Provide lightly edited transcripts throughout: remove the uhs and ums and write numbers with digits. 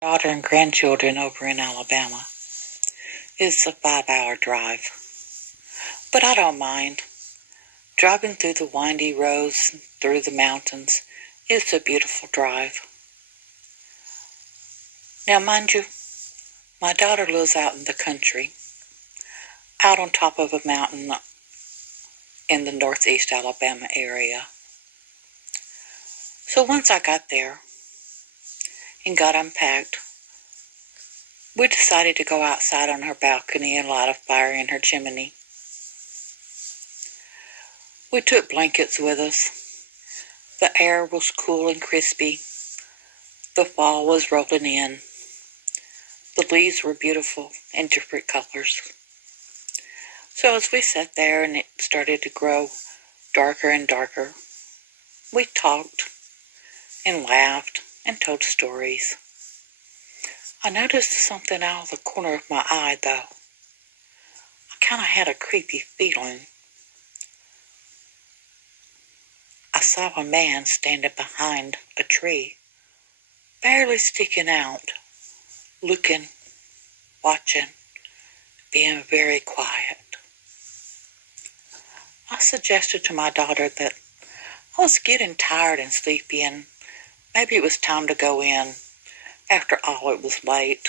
Daughter and grandchildren over in Alabama. It's a 5-hour drive, but I don't mind. Driving through the windy roads, through the mountains, it's a beautiful drive. Now, mind you, my daughter lives out in the country, out on top of a mountain in the northeast Alabama area. So once I got there and got unpacked, we decided to go outside on her balcony and light a fire in her chimney. We took blankets with us. The air was cool and crispy. The fall was rolling in. The leaves were beautiful in different colors. So as we sat there and it started to grow darker and darker, we talked and laughed and told stories. I noticed something out of the corner of my eye, though. I kind of had a creepy feeling. I saw a man standing behind a tree, barely sticking out, looking, watching, being very quiet. I suggested to my daughter that I was getting tired and sleepy and maybe it was time to go in. After all, it was late.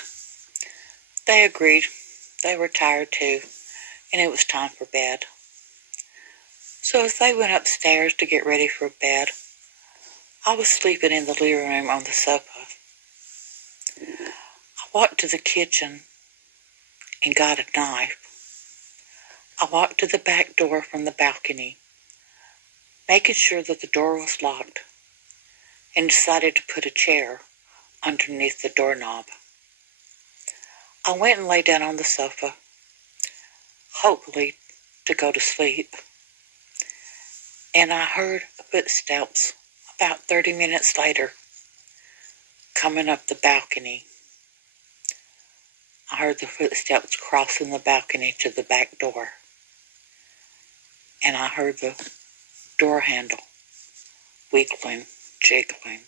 They agreed. They were tired too, and it was time for bed. So as they went upstairs to get ready for bed, I was sleeping in the living room on the sofa. I walked to the kitchen and got a knife. I walked to the back door from the balcony, making sure that the door was locked, and decided to put a chair underneath the doorknob. I went and lay down on the sofa, hopefully to go to sleep, and I heard footsteps about 30 minutes later coming up the balcony. I heard the footsteps crossing the balcony to the back door, and I heard the door handle wiggling, jiggling.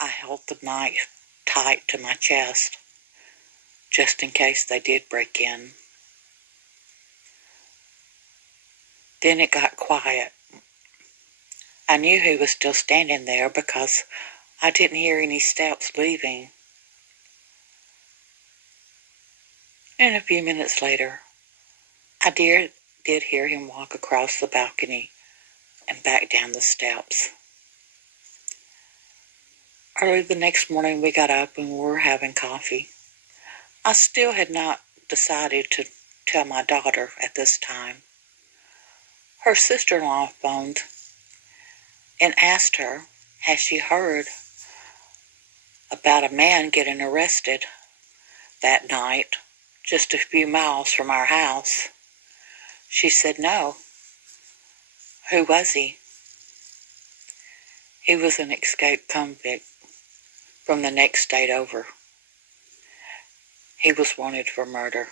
I held the knife tight to my chest, just in case they did break in. Then it got quiet. I knew he was still standing there because I didn't hear any steps leaving. And a few minutes later, I did hear him walk across the balcony and back down the steps. Early the next morning, we got up and we were having coffee. I still had not decided to tell my daughter at this time. Her sister-in-law phoned and asked her, has she heard about a man getting arrested that night just a few miles from our house? She said no. Who was he? He was an escaped convict from the next state over. He was wanted for murder.